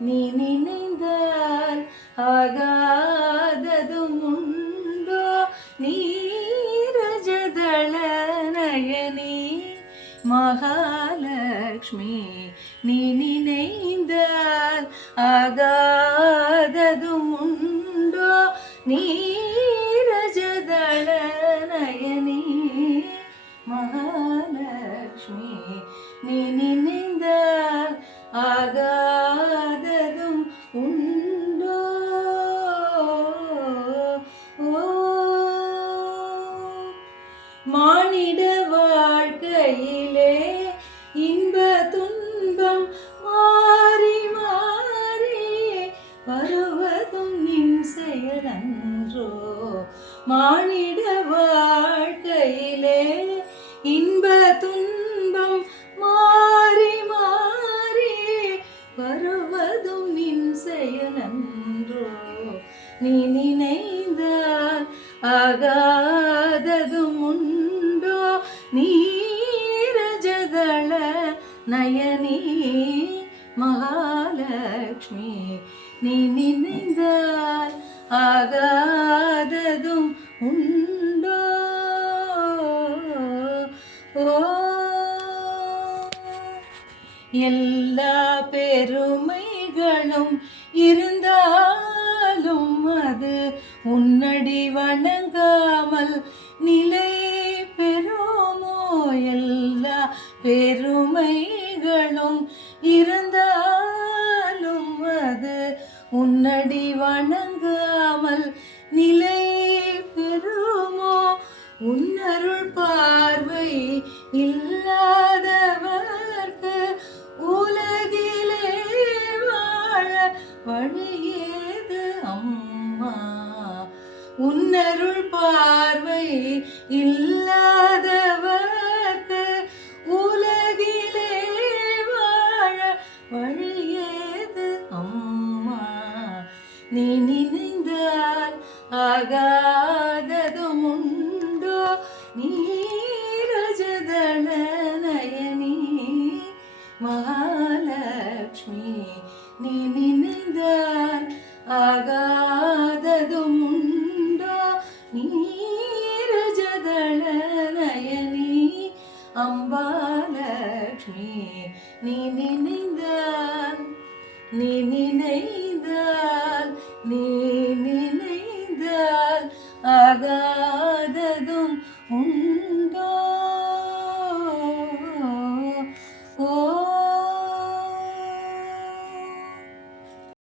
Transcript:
நீ நினைந்தால் ஆகாததும் உண்டோ நீரஜதள நயனி மகாலக்ஷ்மி நீ நினைந்தால் ஆகாததும் உண்டோ நீரஜதள நயனி மகாலக்ஷ்மி நீ நினைந்தால் ஆகாததும் உண்டோ மானிட வாழ்க்கையிலே இன்ப துன்பம் மாறி மாறி வருவதும் நின் செயலன்றோ மானிட வாழ்க்கையிலே இன்ப துன்பம் மாறி மாறி வருவதும் நின் செயலன்றோ நீ நினைந்தால் ஆகாததும் உண்டோ நீரஜதள நயனி மகாலக்ஷ்மி நீ நினைந்தால் ஆகாததும் உண்டோ எல்லா பெருமைகளும் இருந்தாலும் அது உன்னடி வணங்காமல் நிலை பெறுமோ எல்லா பெருமைகளும் இருந்தாலும் அது உன்னடி வணங்காமல் நிலை பெறுமோ உன்னருள் பார்வை இல்லாதவர்க்கு உலகிலே வாழ வழியேது அம்மா உன்னருள் பார்வை இல்லாதவர்க்கு உலகிலே வாழ வழியேது அம்மா நீ நினைந்தால் ஆகாததும் உண்டோ நீரஜதள நயனி மகாலக்ஷ்மி நீ நினைந்தால் ஆகாததும் உண்டோ நீரஜதள நயனி அம்பாலக்ஷ்மி நீ நினைந்தால் நீ